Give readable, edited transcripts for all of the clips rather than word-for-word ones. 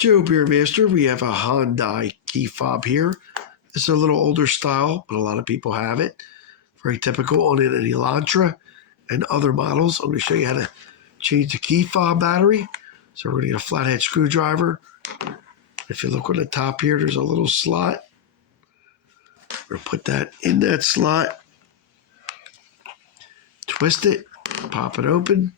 Joe Beermaster, we have a Hyundai key fob here. It's a little older style, but a lot of people have it. Very typical on an Elantra and other models. I'm going to show you how to change the key fob battery. So we're going to get a flathead screwdriver. If you look on the top here, there's a little slot. We're going to put that in that slot. Twist it, pop it open.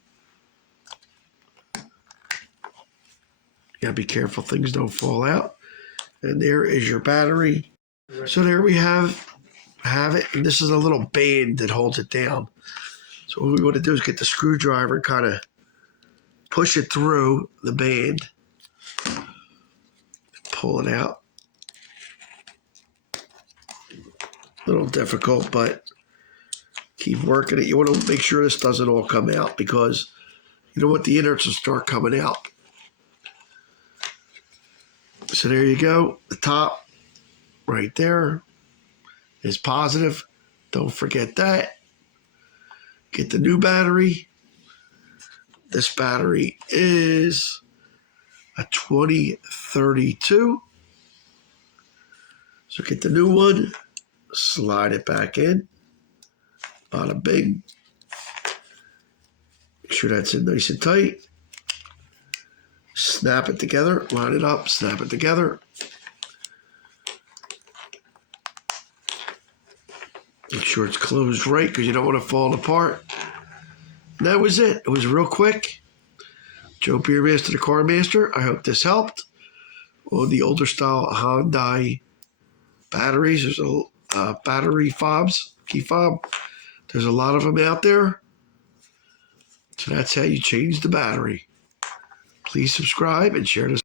You gotta be careful things don't fall out. And there is your battery. So there we have it. And this is a little band that holds it down. So what we want to do is get the screwdriver and kind of push it through the band. Pull it out. A little difficult, but keep working it. You want to make sure this doesn't all come out because you don't want the innards to start coming out. So there you go. The top right there is positive. Don't forget that. Get the new battery. This battery is a 2032. So get the new one. Slide it back in. Bada bing. Make sure that's in nice and tight. Snap it together, line it up, snap it together. Make sure it's closed right because you don't want to fall apart. And that was it. It was real quick. Joe Beermaster, the Car Master. I hope this helped. On the older style Hyundai batteries, there's a battery fobs, key fob. There's a lot of them out there. So that's how you change the battery. Please subscribe and share this.